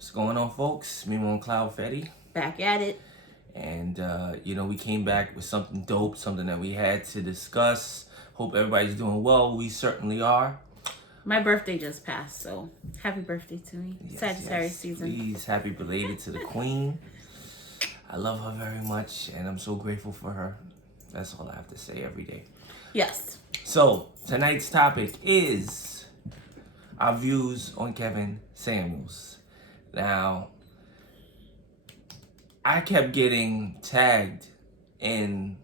What's going on, folks? Me on Cloud Fetty. Back at it. And, we came back with something dope, something that we had to discuss. Hope everybody's doing well. We certainly are. My birthday just passed, so happy birthday to me. Yes, Sagittarius season. Please, happy belated to the queen. I love her very much, and I'm so grateful for her. That's all I have to say every day. Yes. So, tonight's topic is our views on Kevin Samuels. Now, I kept getting tagged in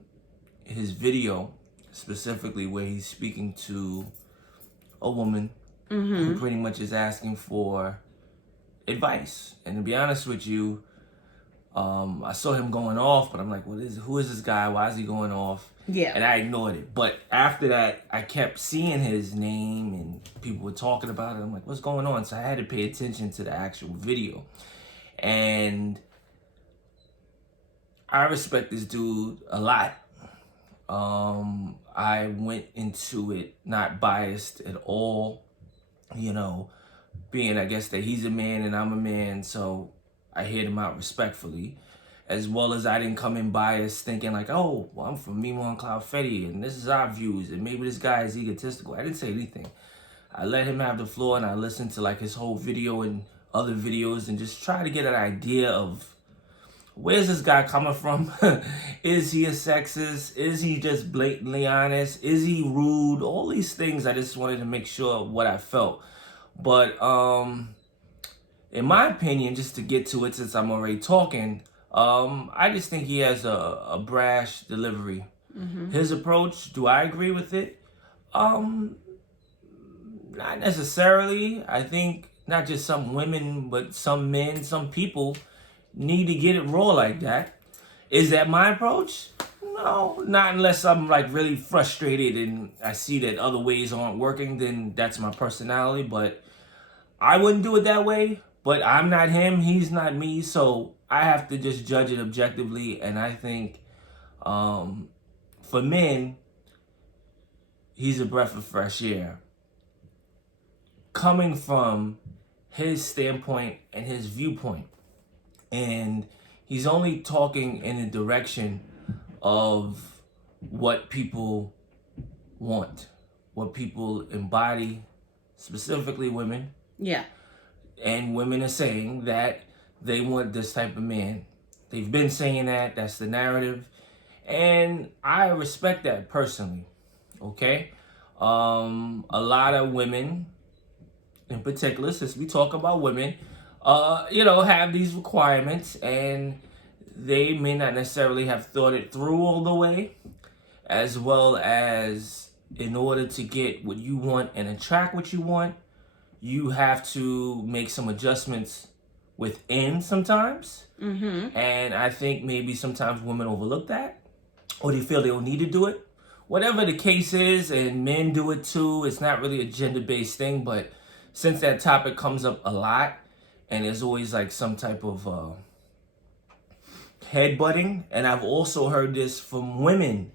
his video, specifically where he's speaking to a woman who pretty much is asking for advice. And to be honest with you, I saw him going off, but I'm like, who is this guy? Why is he going off? Yeah. And I ignored it. But after that, I kept seeing his name and people were talking about it. I'm like, what's going on? So I had to pay attention to the actual video. And I respect this dude a lot. I went into it not biased at all, being, I guess, that he's a man and I'm a man, so I heard him out respectfully, as well as I didn't come in biased thinking like, oh, well, I'm from Mimo and Cloud Fetty and this is our views and maybe this guy is egotistical. I didn't say anything. I let him have the floor and I listened to like his whole video and other videos and just try to get an idea of where's this guy coming from? Is he a sexist? Is he just blatantly honest? Is he rude? All these things, I just wanted to make sure what I felt. But in my opinion, just to get to it since I'm already talking, I just think he has a brash delivery. His approach, do I agree with it? Not necessarily. I think not just some women, but some men, some people need to get it raw like that. Is that my approach? No, not unless I'm like really frustrated and I see that other ways aren't working, then that's my personality. But I wouldn't do it that way. But I'm not him, he's not me, so I have to just judge it objectively. And I think for men, he's a breath of fresh air. Coming from his standpoint and his viewpoint. And he's only talking in the direction of what people want, what people embody, specifically women. Yeah. And women are saying that they want this type of man. They've been saying that. That's the narrative. And I respect that personally. Okay? A lot of women, in particular, since we talk about women, have these requirements and they may not necessarily have thought it through all the way, as well as in order to get what you want and attract what you want, you have to make some adjustments within sometimes. And I think maybe sometimes women overlook that or they feel they don't need to do it. Whatever the case is, and men do it too, it's not really a gender-based thing, but since that topic comes up a lot, and there's always like some type of headbutting. And I've also heard this from women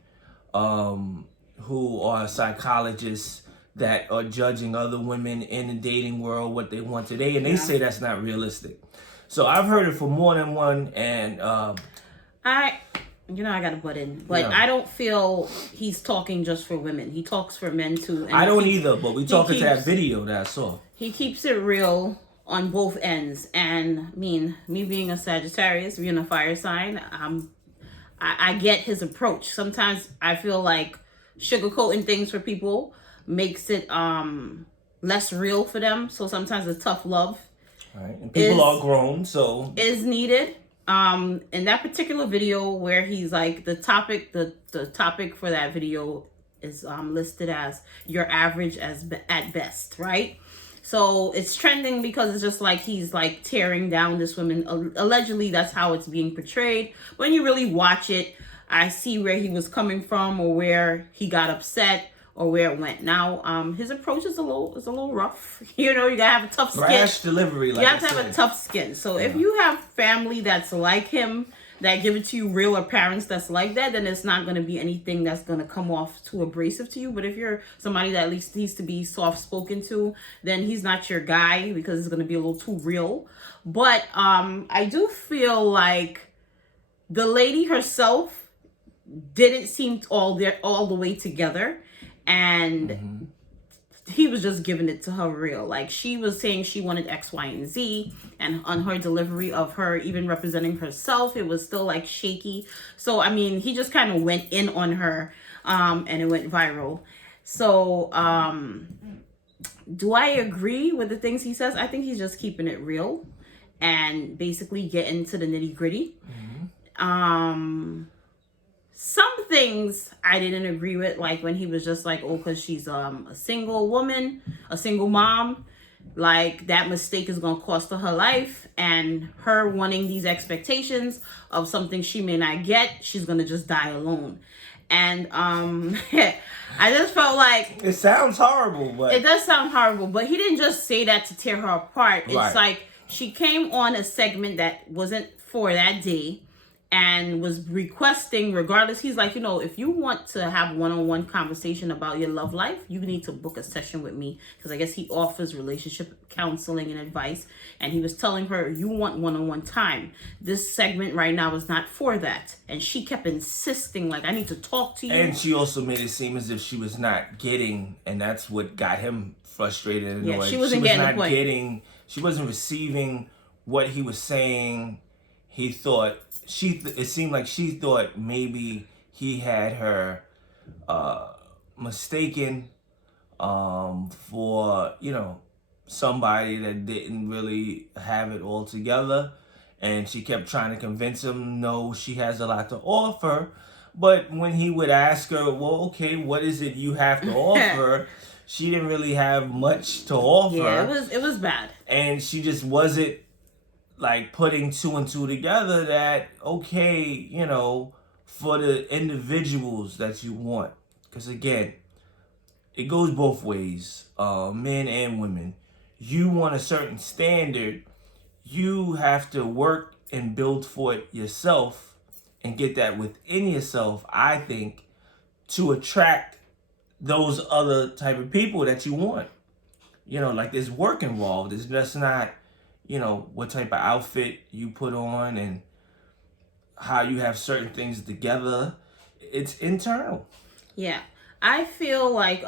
who are psychologists that are judging other women in the dating world, what they want today. And they say that's not realistic. So I've heard it from more than one. And I gotta butt in, but I don't feel he's talking just for women. He talks for men too. And I don't either, but we talking to that video that I saw. He keeps it real on both ends. And I mean, me being a Sagittarius, being a fire sign, I get his approach. Sometimes I feel like sugarcoating things for people makes it less real for them. So sometimes a tough love, right? And people are grown, so is needed. In that particular video where he's like the topic for that video is listed as your average at best, right? So it's trending because it's just like he's like tearing down this woman. Allegedly, that's how it's being portrayed. When you really watch it, I see where he was coming from or where he got upset or where it went. Now, his approach is a little rough. You gotta have a tough skin. Brash delivery. Like you have to have a tough skin. So if you have family that's like him, that give it to you real, or parents that's like that, then it's not going to be anything that's going to come off too abrasive to you. But if you're somebody that at least needs to be soft spoken to, then he's not your guy, because it's going to be a little too real. But I do feel like the lady herself didn't seem all the way together, and he was just giving it to her real. Like, she was saying she wanted X, Y, and Z, and on her delivery of her even representing herself, it was still like shaky. So I mean, he just kind of went in on her, and it went viral. So do I agree with the things he says? I think he's just keeping it real and basically getting to the nitty gritty. Some things I didn't agree with, like when he was just like, oh, because she's a single woman, a single mom, like that mistake is going to cost her life, and her wanting these expectations of something she may not get, she's going to just die alone. And I just felt like it sounds horrible, but it does sound horrible, but he didn't just say that to tear her apart. It's Right. like she came on a segment that wasn't for that day and was requesting, regardless, he's like, if you want to have one-on-one conversation about your love life, you need to book a session with me, because I guess he offers relationship counseling and advice. And he was telling her, you want one-on-one time. This segment right now is not for that. And she kept insisting, like, I need to talk to you. And she also made it seem as if she was not getting, and that's what got him frustrated and annoyed. She wasn't getting the point. She wasn't receiving what he was saying. He thought, it seemed like she thought maybe he had her mistaken for, somebody that didn't really have it all together. And she kept trying to convince him, no, she has a lot to offer. But when he would ask her, well, okay, what is it you have to offer? She didn't really have much to offer. Yeah, it was bad. And she just wasn't like putting two and two together that, okay, for the individuals that you want. Because again, it goes both ways, men and women. You want a certain standard, you have to work and build for it yourself and get that within yourself, I think, to attract those other type of people that you want. Like there's work involved. It's just not, what type of outfit you put on and how you have certain things together. It's internal. Yeah. I feel like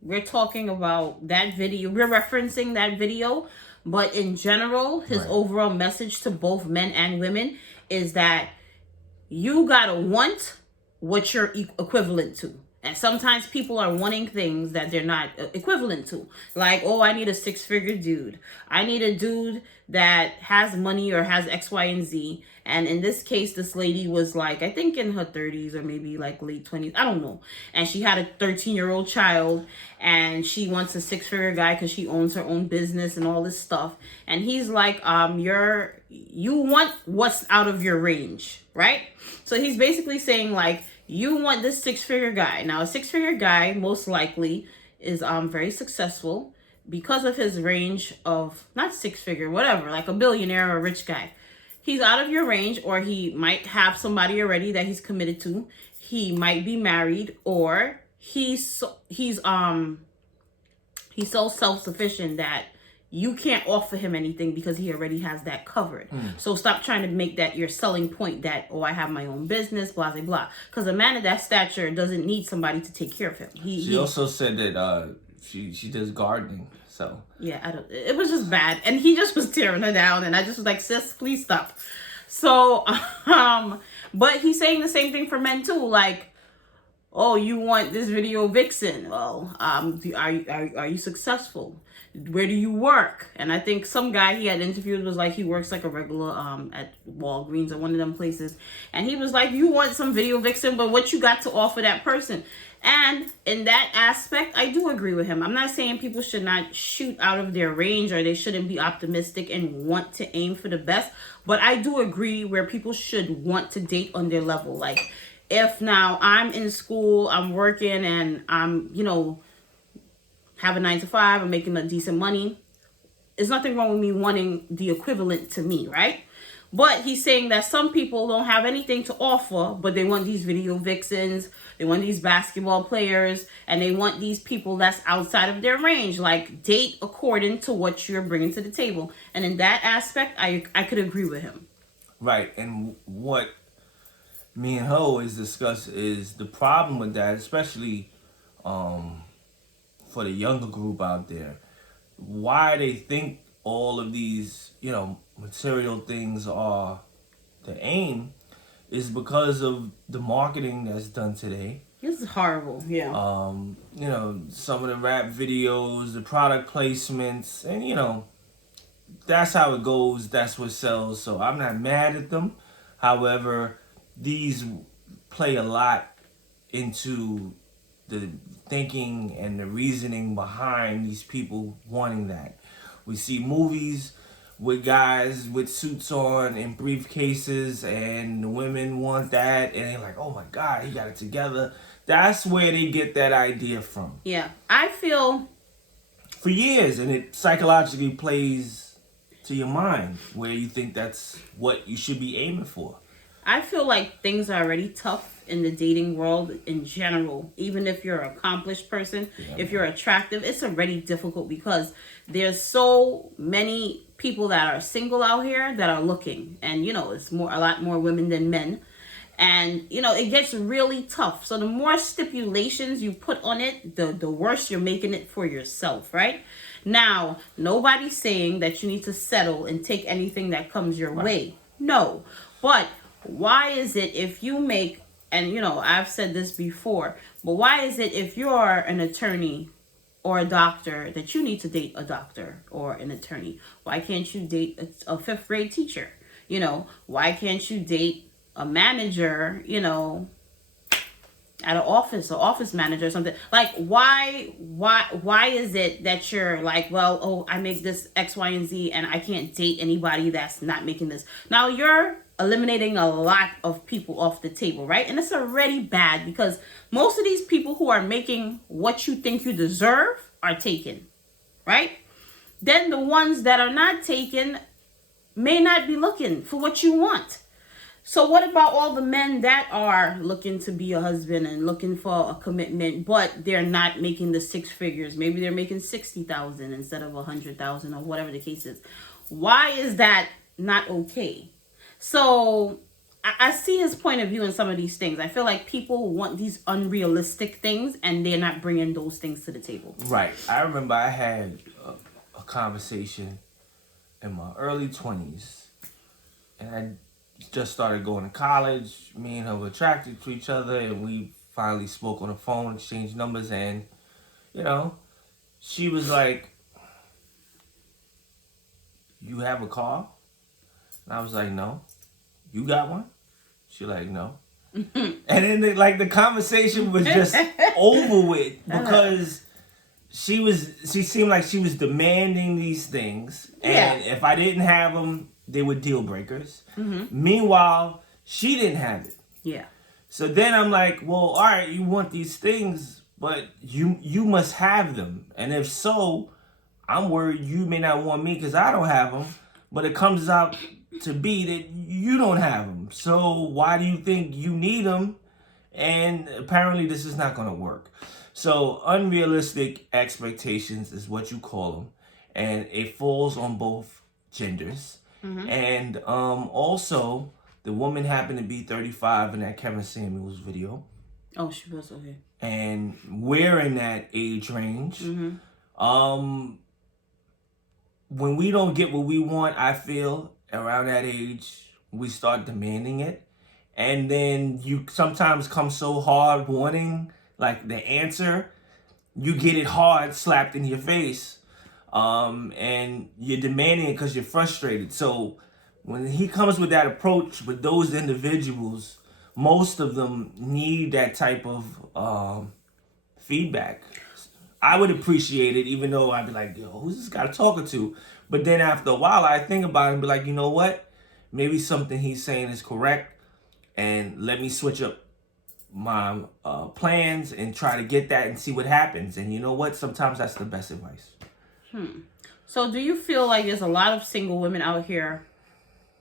we're talking about that video. We're referencing that video, but in general, his overall message to both men and women is that you gotta want what you're equivalent to. And sometimes people are wanting things that they're not equivalent to. Like, oh, I need a 6-figure dude. I need a dude that has money or has X, Y, and Z. And in this case, this lady was like, I think in her 30s or maybe like late 20s. I don't know. And she had a 13-year-old child. And she wants a 6-figure guy because she owns her own business and all this stuff. And he's like, you want what's out of your range, right? So he's basically saying like, you want this 6-figure guy. Now, a 6-figure guy most likely is very successful because of his range of, not 6-figure, whatever, like a billionaire or a rich guy. He's out of your range, or he might have somebody already that he's committed to. He might be married, or he's so self-sufficient that you can't offer him anything because he already has that covered. So stop trying to make that your selling point that, oh, I have my own business, blah, blah, blah. Because a man of that stature doesn't need somebody to take care of him. She also said that she does gardening. So yeah, it was just bad. And he just was tearing her down. And I just was like, sis, please stop. So, but he's saying the same thing for men too. Like, oh, you want this video vixen? Well, are you successful? Where do you work? And I think some guy he had interviewed was like, he works like a regular at Walgreens or one of them places. And he was like, you want some video vixen, but what you got to offer that person? And in that aspect, I do agree with him. I'm not saying people should not shoot out of their range or they shouldn't be optimistic and want to aim for the best. But I do agree where people should want to date on their level. Like, if now I'm in school, I'm working, and I'm, have a 9 to 5, I'm making a decent money, there's nothing wrong with me wanting the equivalent to me, right? But he's saying that some people don't have anything to offer, but they want these video vixens, they want these basketball players, and they want these people that's outside of their range. Like, date according to what you're bringing to the table. And in that aspect, I could agree with him. Right. And what me and her always discuss is the problem with that, especially for the younger group out there. Why they think all of these, material things are the aim is because of the marketing that's done today. This is horrible. Yeah. Some of the rap videos, the product placements, and that's how it goes. That's what sells. So I'm not mad at them. However, these play a lot into the thinking and the reasoning behind these people wanting that. We see movies with guys with suits on and briefcases, and the women want that, and they're like, oh my God, he got it together. That's where they get that idea from. Yeah. I feel... For years, and it psychologically plays to your mind where you think that's what you should be aiming for. I feel like things are already tough in the dating world in general. Even if you're an accomplished person, if you're attractive, it's already difficult because there's so many people that are single out here that are looking. And, it's a lot more women than men. And, it gets really tough. So the more stipulations you put on it, the worse you're making it for yourself, right? Now, nobody's saying that you need to settle and take anything that comes your way. No. But why is it if you make, and I've said this before, but why is it if you're an attorney or a doctor that you need to date a doctor or an attorney? Why can't you date a fifth grade teacher? Why can't you date a manager, at an office manager or something? Like, why is it that you're like, well, oh, I make this X, Y, and Z, and I can't date anybody that's not making this? Now you're eliminating a lot of people off the table, right? And it's already bad because most of these people who are making what you think you deserve are taken, right? Then the ones that are not taken may not be looking for what you want. So what about all the men that are looking to be a husband and looking for a commitment, but they're not making the six figures? Maybe they're making 60,000 instead of 100,000 or whatever the case is. Why is that not okay? So I see his point of view in some of these things. I feel like people want these unrealistic things and they're not bringing those things to the table. Right. I remember I had a conversation in my early 20s, and I just started going to college. Me and her were attracted to each other, and we finally spoke on the phone, exchanged numbers, and, she was like, you have a car? And I was like, no. You got one? She like, no. And then the conversation was just over with because she seemed like she was demanding these things. And if I didn't have them, they were deal breakers. Mm-hmm. Meanwhile, she didn't have it. Yeah. So then I'm like, well, all right, you want these things, but you must have them. And if so, I'm worried you may not want me because I don't have them. But it comes out to be that you don't have them. So why do you think you need them? And apparently this is not going to work. So unrealistic expectations is what you call them. And it falls on both genders. Mm-hmm. And also, the woman happened to be 35 in that Kevin Samuels video. Oh, she was, okay. And we're in that age range. Mm-hmm. When we don't get what we want, I feel, around that age, we start demanding it. And then you sometimes come so hard wanting, like, the answer, you get it hard slapped in your face. And you're demanding it because you're frustrated. So when he comes with that approach with those individuals, most of them need that type of feedback. I would appreciate it, even though I'd be like, yo, who's this guy talking to? But then after a while, I think about it and be like, you know what? Maybe something he's saying is correct. And let me switch up my plans and try to get that and see what happens. And you know what? Sometimes that's the best advice. So do you feel like there's a lot of single women out here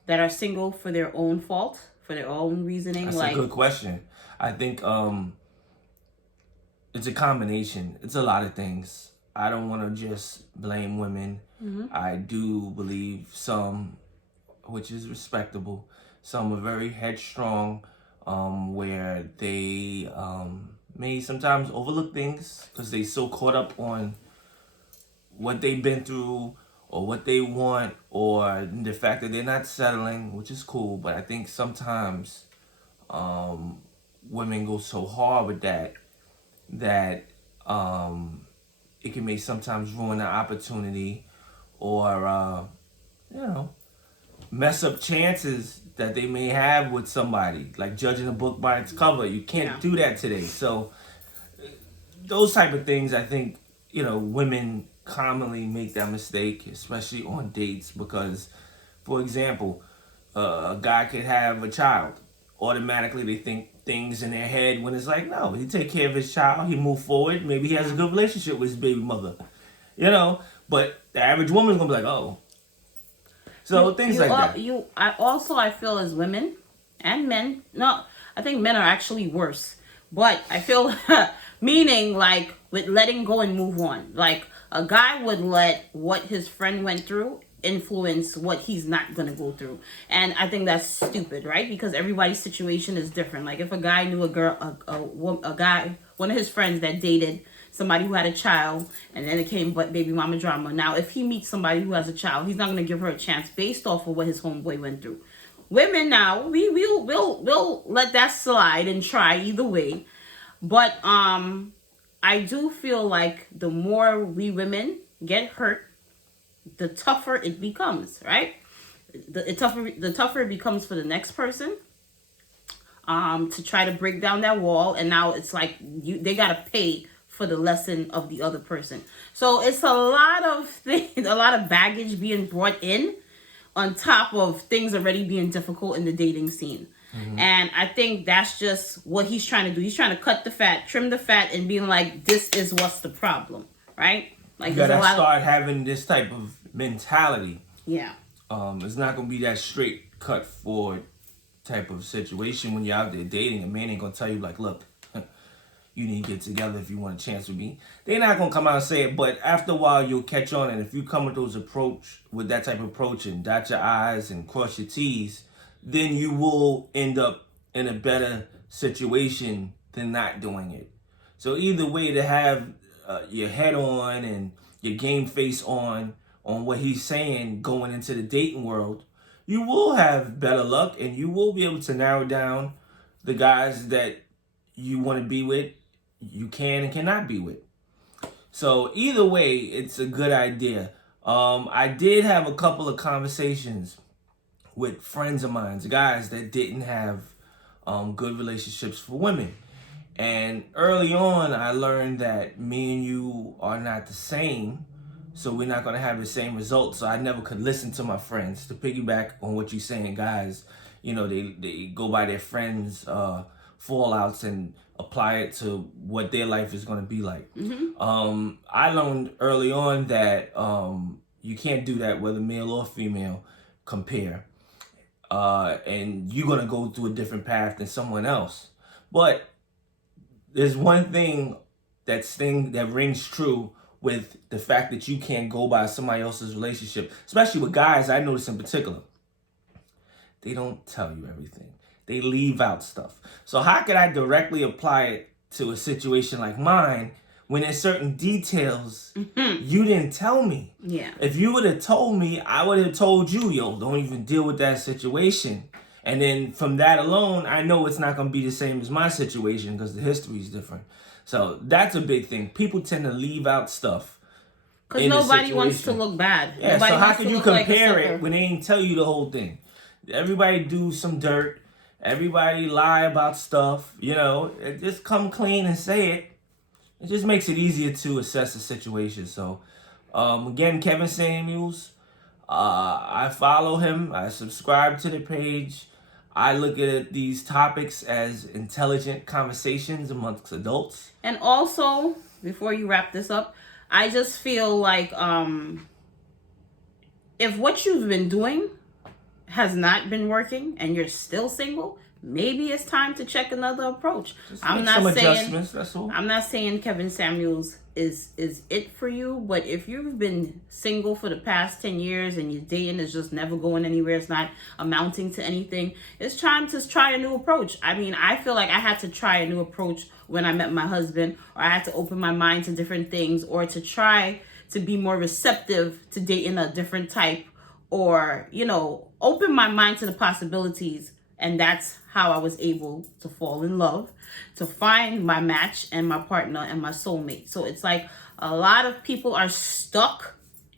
that are single for their own fault, for their own reasoning? That's like a good question. I think it's a combination. It's a lot of things. I don't want to just blame women. I do believe some, which is respectable, some are very headstrong, where they may sometimes overlook things because they so caught up on what they've been through or what they want or the fact that they're not settling, which is cool. But I think sometimes women go so hard with that it can make sometimes ruin the opportunity or you know, mess up chances that they may have with somebody, like judging a book by its cover. You can't do that today. So those type of things, I think, you know, women commonly make that mistake, especially on dates, because, for example, a guy could have a child. Automatically, they think things in their head when it's like, no, he take care of his child, he move forward, maybe he has a good relationship with his baby mother, you know. But the average woman's gonna be like, oh. So things like that. I feel as women and men, no, I think men are actually worse. But I feel, meaning like with letting go and move on. Like a guy would let what his friend went through influence what he's not going to go through. And I think that's stupid, right? Because everybody's situation is different. Like if a guy knew a guy, one of his friends that dated somebody who had a child, and then it came baby mama drama. Now, if he meets somebody who has a child, he's not going to give her a chance based off of what his homeboy went through. Women now, we'll let that slide and try either way. But I do feel like the more we women get hurt, the tougher it becomes, right? The tougher it becomes for the next person to try to break down that wall. And now it's like they got to pay for the lesson of the other person. So it's a lot of things, a lot of baggage being brought in on top of things already being difficult in the dating scene. And I think that's just what he's trying to do. He's trying to cut the fat, trim the fat, and being like, this is what's the problem, right? Like you gotta start having this type of mentality. Yeah. It's not gonna be that straight cut forward type of situation when you're out there dating. A man ain't gonna tell you like, look, you need to get together if you want a chance with me. They're not gonna come out and say it, but after a while you'll catch on. And if you come with that type of approach and dot your I's and cross your T's, then you will end up in a better situation than not doing it. So either way, to have your head on and your game face on what he's saying going into the dating world, you will have better luck and you will be able to narrow down the guys that you want to be with, you can and cannot be with. So either way, it's a good idea. I did have a couple of conversations with friends of mine, guys that didn't have good relationships for women. And early on, I learned that me and you are not the same, so we're not going to have the same results. So I never could listen to my friends. To piggyback on what you're saying, guys, you know, they go by their friends' fallouts and apply it to what their life is going to be like. I learned early on that you can't do that, whether male or female, compare. And you're going to go through a different path than someone else. But there's one thing that rings true with the fact that you can't go by somebody else's relationship, especially with guys. I notice in particular, they don't tell you everything. They leave out stuff. So how could I directly apply it to a situation like mine when there's certain details you didn't tell me? Yeah. If you would have told me, I would have told you, yo, don't even deal with that situation. And then from that alone, I know it's not going to be the same as my situation because the history is different. So that's a big thing. People tend to leave out stuff. Because nobody wants to look bad. Yeah, nobody so how can you compare like it when they ain't tell you the whole thing? Everybody do some dirt. Everybody lie about stuff. You know, just come clean and say it. It just makes it easier to assess the situation. So, again, Kevin Samuels, I follow him. I subscribe to the page. I look at these topics as intelligent conversations amongst adults. And also, before you wrap this up, I just feel like if what you've been doing has not been working and you're still single, maybe it's time to check another approach. Just I'm make not some saying adjustments, that's all. I'm not saying Kevin Samuels is it for you, but if you've been single for the past 10 years and your dating is just never going anywhere, it's not amounting to anything, it's time to try a new approach. I mean, I feel like I had to try a new approach when I met my husband, or I had to open my mind to different things, or to try to be more receptive to dating a different type, or, you know, open my mind to the possibilities. And that's how I was able to fall in love, to find my match and my partner and my soulmate. So it's like a lot of people are stuck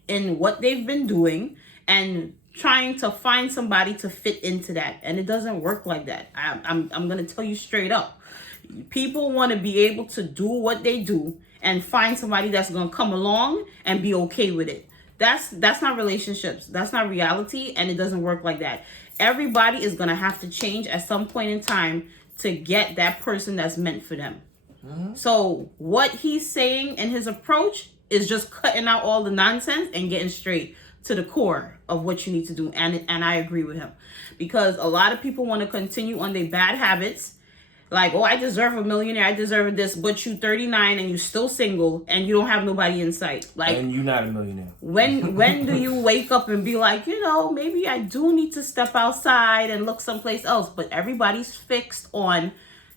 in what they've been doing and trying to find somebody to fit into that. And it doesn't work like that. I'm going to tell you straight up. People want to be able to do what they do and find somebody that's going to come along and be okay with it. That's not relationships. That's not reality, and it doesn't work like that. Everybody is going to have to change at some point in time to get that person that's meant for them. Mm-hmm. So what he's saying in his approach is just cutting out all the nonsense and getting straight to the core of what you need to do. And I agree with him, because a lot of people want to continue on their bad habits. Like, oh, I deserve a millionaire, I deserve this, but you 39 and you still single and you don't have nobody in sight. Like, and you're not a millionaire. When do you wake up and be like, you know, maybe I do need to step outside and look someplace else? But everybody's fixed on,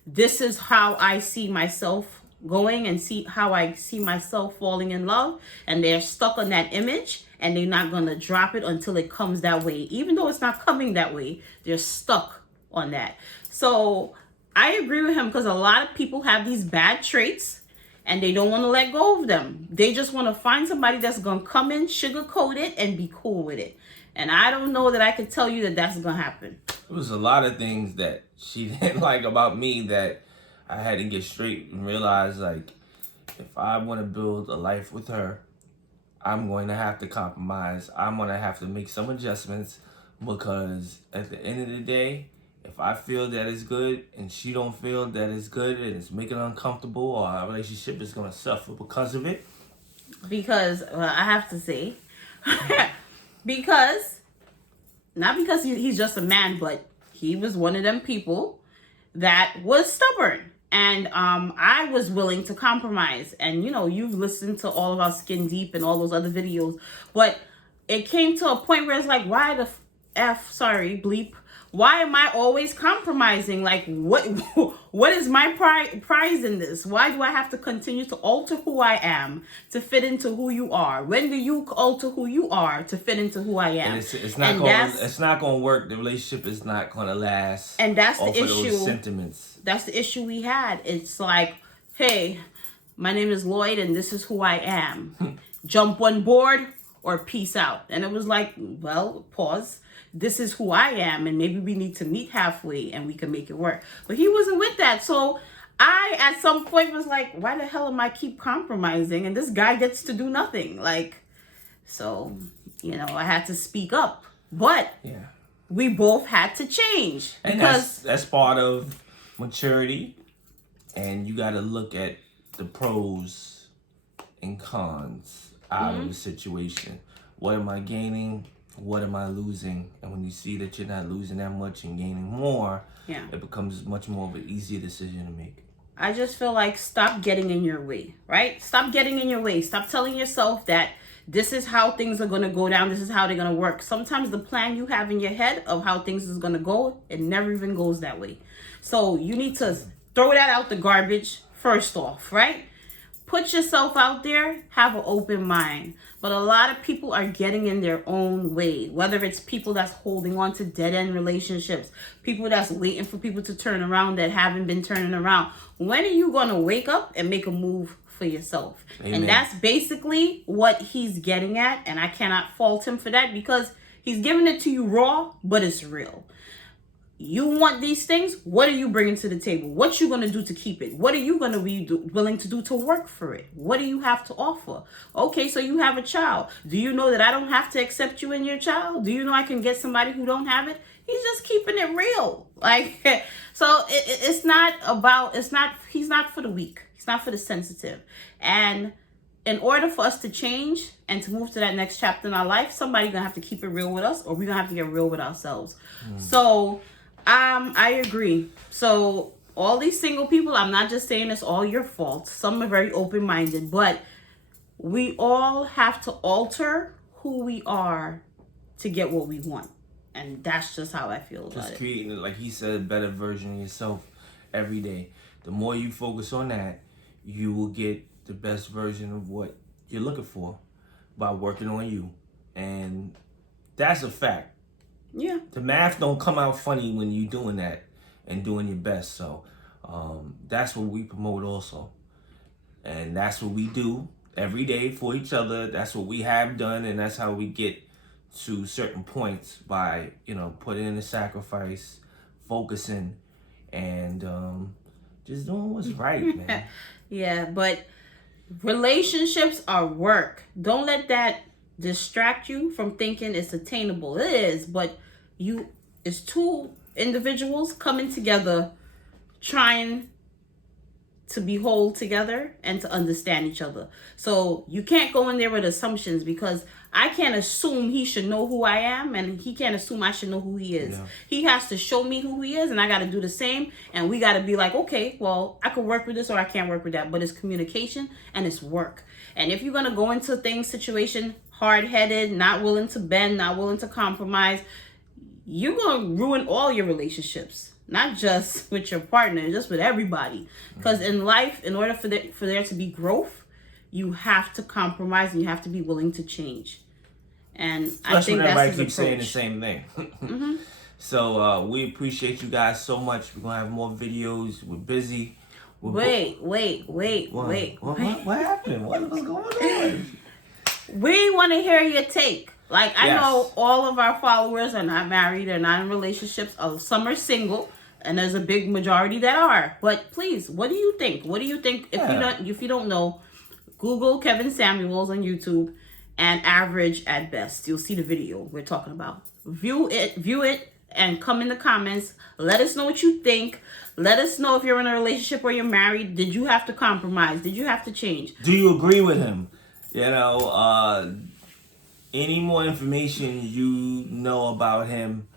this is how I see myself going and see how I see myself falling in love, and they're stuck on that image and they're not going to drop it until it comes that way. Even though it's not coming that way, they're stuck on that. So I agree with him, because a lot of people have these bad traits and they don't want to let go of them. They just want to find somebody that's going to come in, sugarcoat it, and be cool with it. And I don't know that I could tell you that that's going to happen. There was a lot of things that she didn't like about me that I had to get straight and realize, like, if I want to build a life with her, I'm going to have to compromise. I'm going to have to make some adjustments, because at the end of the day, if I feel that it's good and she don't feel that it's good and it's making her uncomfortable, or our relationship is going to suffer because of it. Because, I have to say, not because he's just a man, but he was one of them people that was stubborn. And I was willing to compromise. And, you know, you've listened to all of our Skin Deep and all those other videos. But it came to a point where it's like, why the bleep. Why am I always compromising? Like, what is my prize in this? Why do I have to continue to alter who I am to fit into who you are? When do you alter who you are to fit into who I am? And it's not going to work. The relationship is not going to last. And that's the issue. Those sentiments. That's the issue we had. It's like, hey, my name is Lloyd and this is who I am. Jump on board or peace out. And it was like, well, pause. This is who I am, and maybe we need to meet halfway and we can make it work. But he wasn't with that. So I, at some point, was like, why the hell am I keep compromising? And this guy gets to do nothing. Like, so, you know, I had to speak up. But yeah, we both had to change. And because that's part of maturity. And you got to look at the pros and cons out of the situation. What am I gaining? What am I losing? And when you see that you're not losing that much and gaining more, it becomes much more of an easier decision to make. I just feel like, stop getting in your way, right? Stop getting in your way. Stop telling yourself that this is how things are going to go down. This is how they're going to work. Sometimes the plan you have in your head of how things is going to go, it never even goes that way. So you need to throw that out the garbage first off, right? Put yourself out there, have an open mind. But a lot of people are getting in their own way, whether it's people that's holding on to dead-end relationships, people that's waiting for people to turn around that haven't been turning around. When are you going to wake up and make a move for yourself? Amen. And that's basically what he's getting at, and I cannot fault him for that, because he's giving it to you raw, but it's real. You want these things? What are you bringing to the table? What you going to do to keep it? What are you going to be willing to do to work for it? What do you have to offer? Okay, so you have a child. Do you know that I don't have to accept you and your child? Do you know I can get somebody who don't have it? He's just keeping it real. Like, so he's not for the weak. He's not for the sensitive. And in order for us to change and to move to that next chapter in our life, somebody's gonna have to keep it real with us, or we're gonna have to get real with ourselves. So I agree. So all these single people, I'm not just saying it's all your fault. Some are very open-minded, but we all have to alter who we are to get what we want. And that's just how I feel about Just it. creating, like he said, a better version of yourself every day. The more you focus on that, you will get the best version of what you're looking for by working on you. And that's a fact. Yeah. The math don't come out funny when you're doing that and doing your best. So that's what we promote also. And that's what we do every day for each other. That's what we have done, and that's how we get to certain points by, putting in the sacrifice, focusing, and just doing what's right, man. Yeah, but relationships are work. Don't let that distract you from thinking it's attainable. It is, but it's two individuals coming together, trying to be whole together and to understand each other. So you can't go in there with assumptions, because I can't assume he should know who I am, and he can't assume I should know who he is. Yeah. He has to show me who he is, and I got to do the same. And we got to be like, okay, well, I could work with this or I can't work with that. But it's communication and it's work. And if you're going to go into situation hard-headed, not willing to bend, not willing to compromise, you're going to ruin all your relationships. Not just with your partner, just with everybody. Because in life, in order for there to be growth, you have to compromise and you have to be willing to change. And I think that's everybody keeps saying the same thing. Mm-hmm. So we appreciate you guys so much. We're going to have more videos. We're busy. Wait. What happened? What's going on? We want to hear your take. Like, I know all of our followers are not married, they're not in relationships. Some are single, and there's a big majority that are. But please, what do you think? What do you think? If you don't know, Google Kevin Samuels on YouTube and Average at Best. You'll see the video we're talking about. View it, and come in the comments. Let us know what you think. Let us know if you're in a relationship or you're married. Did you have to compromise? Did you have to change? Do you agree with him? Any more information you know about him?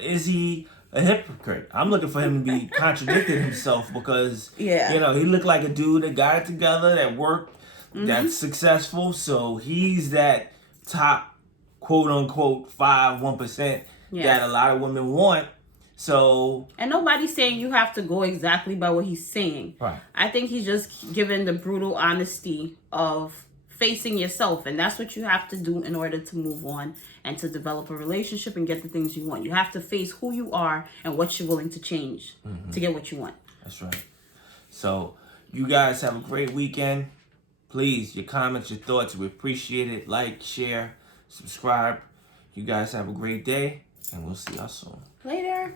Is he a hypocrite? I'm looking for him to be contradicting himself, because he looked like a dude that got it together, that worked, that's successful. So he's that top, quote unquote, 1% that a lot of women want. So, and nobody's saying you have to go exactly by what he's saying. Right. I think he's just giving the brutal honesty of facing yourself, and that's what you have to do in order to move on and to develop a relationship and get the things you want. You have to face who you are and what you're willing to change to get what you want. That's right. So you guys have a great weekend. Please, your comments, your thoughts, we appreciate it. Like, share, subscribe. You guys have a great day, and we'll see y'all soon. Later.